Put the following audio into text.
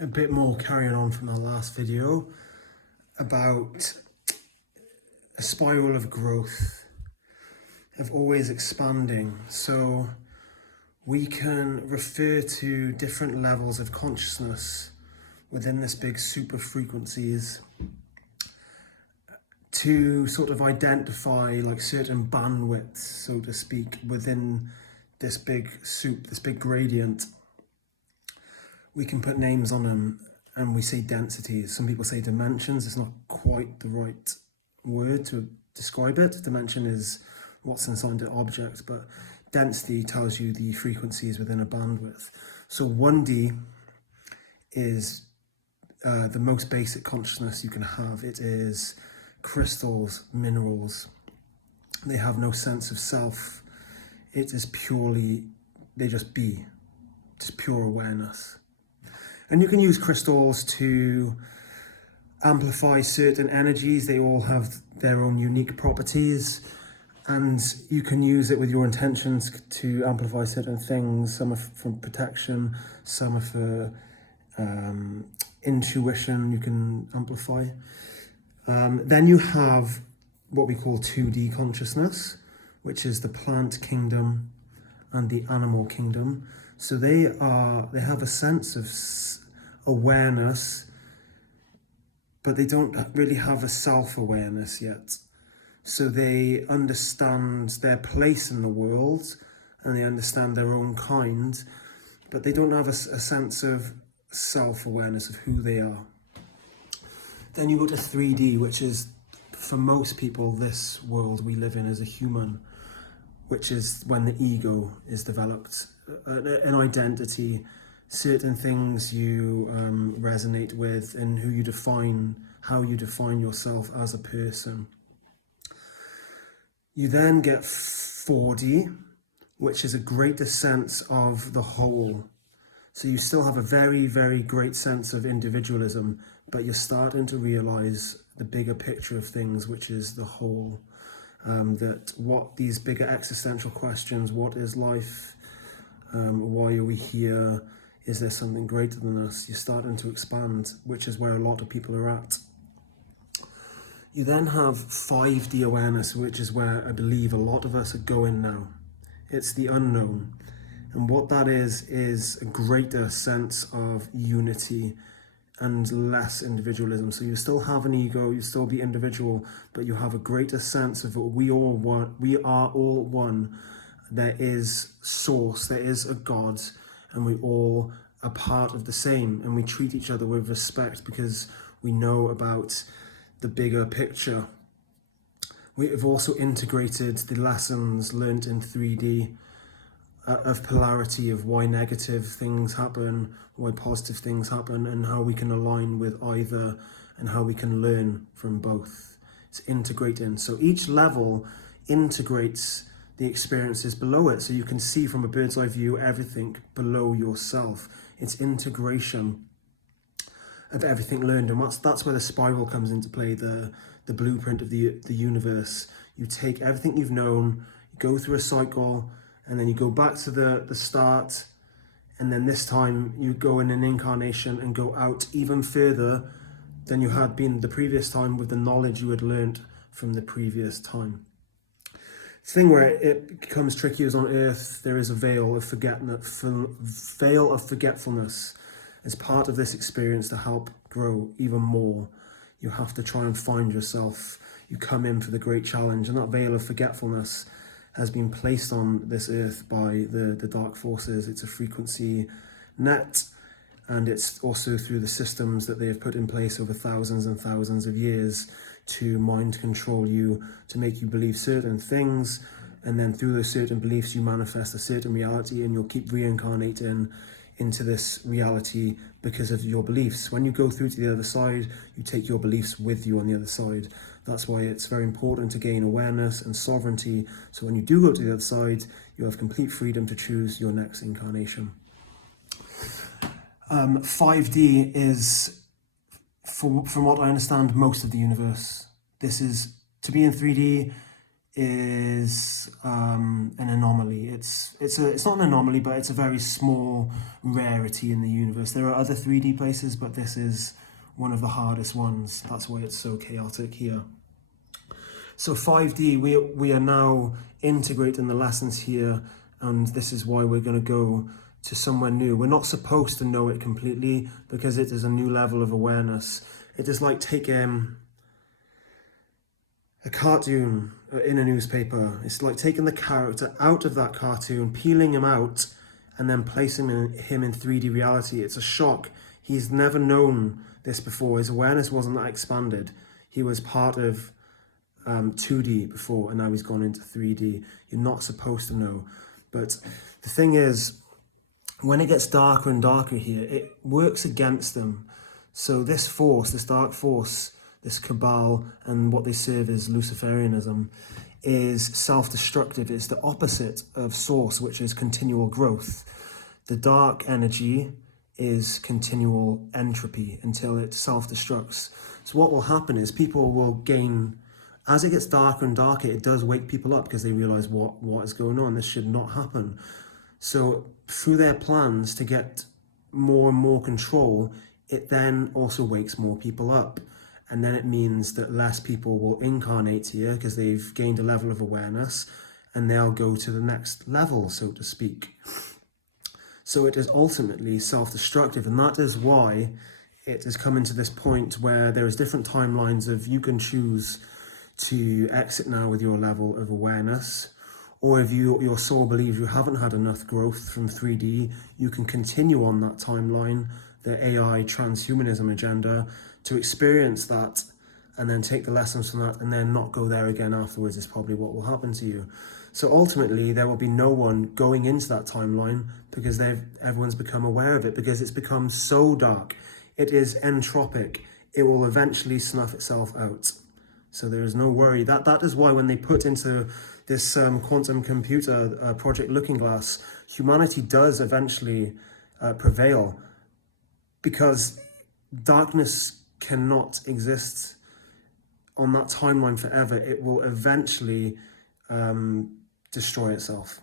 a bit more carrying on from our last video about a spiral of growth, of always expanding. So we can refer to different levels of consciousness within this big super frequencies to sort of identify like certain bandwidths, so to speak, within this big soup, this big gradient. We can put names on them and we say densities. Some people say dimensions. It's not quite the right word to describe it. Dimension is what's inside the object, but density tells you the frequencies within a bandwidth. So 1D is the most basic consciousness you can have. It is crystals, minerals. They have no sense of self. It is purely, they just be, just pure awareness. And you can use crystals to amplify certain energies. They all have their own unique properties. And you can use it with your intentions to amplify certain things. Some are for protection, some are for intuition you can amplify. Then you have what we call 2D consciousness, which is the plant kingdom and the animal kingdom. So they have a sense of awareness, but they don't really have a self-awareness yet. So they understand their place in the world and they understand their own kind, but they don't have a sense of self-awareness of who they are. Then you go to 3D, which is, for most people, this world we live in as a human, which is when the ego is developed, an identity, certain things you resonate with, and who you define, how you define yourself as a person. You then get 4D, which is a greater sense of the whole. So you still have a very, very great sense of individualism, but you're starting to realize the bigger picture of things, which is the whole. That what these bigger existential questions, what is life? Why are we here? Is there something greater than us? You're starting to expand, which is where a lot of people are at. You then have 5D awareness, which is where I believe a lot of us are going now. It's the unknown. And what that is a greater sense of unity and less individualism. So you still have an ego, you still be individual, but you have a greater sense of we are all one. There is source, there is a God, and we all are part of the same, and we treat each other with respect because we know about the bigger picture. We have also integrated the lessons learnt in 3D of polarity, of why negative things happen, why positive things happen, and how we can align with either, and how we can learn from both. It's integrating. So each level integrates the experiences below it, so you can see from a bird's eye view everything below yourself. It's integration of everything learned, and that's where the spiral comes into play, the blueprint of the universe. You take everything you've known, you go through a cycle, and then you go back to the start, and then this time you go in an incarnation and go out even further than you had been the previous time with the knowledge you had learned from the previous time. The thing where it becomes tricky is on Earth, there is a veil of forgetfulness as part of this experience. To help grow even more, you have to try and find yourself. You come in for the great challenge, and that veil of forgetfulness has been placed on this earth by the dark forces. It's a frequency net, and it's also through the systems that they have put in place over thousands and thousands of years to mind control you, to make you believe certain things, and then through those certain beliefs you manifest a certain reality, and you'll keep reincarnating into this reality because of your beliefs. When you go through to the other side, you take your beliefs with you on the other side. That's why it's very important to gain awareness and sovereignty, so when you do go to the other side, you have complete freedom to choose your next incarnation. 5D is, from what I understand, most of the universe. This is, to be in 3D, is an anomaly. It's not an anomaly, but it's a very small rarity in the universe. There are other 3D places, but this is one of the hardest ones. That's why it's so chaotic here. So 5D, we are now integrating the lessons here, and this is why we're going to go to somewhere new. We're not supposed to know it completely because it is a new level of awareness. It is like taking a cartoon in a newspaper. It's like taking the character out of that cartoon, peeling him out, and then placing him in 3D reality. It's a shock. He's never known this before. His awareness wasn't that expanded. He was part of 2D before, and now he's gone into 3D. You're not supposed to know. But the thing is, when it gets darker and darker here, it works against them. So this force, this dark force, this cabal, and what they serve as Luciferianism, is self-destructive. It's the opposite of source, which is continual growth. The dark energy is continual entropy until it self-destructs. So what will happen is people will gain, as it gets darker and darker, it does wake people up because they realize what is going on. This should not happen. So through their plans to get more and more control, it then also wakes more people up. And then it means that less people will incarnate here because they've gained a level of awareness, and they'll go to the next level, so to speak. So it is ultimately self-destructive, and that is why it has come into this point where there is different timelines of you can choose to exit now with your level of awareness, or if your soul believes you haven't had enough growth from 3D, you can continue on that timeline, the AI transhumanism agenda, to experience that and then take the lessons from that and then not go there again afterwards is probably what will happen to you. So ultimately, there will be no one going into that timeline because everyone's become aware of it, because it's become so dark. It is entropic. It will eventually snuff itself out. So there is no worry. That is why when they put into this quantum computer project Looking Glass, humanity does eventually prevail, because darkness cannot exist on that timeline forever. It will eventually destroy itself.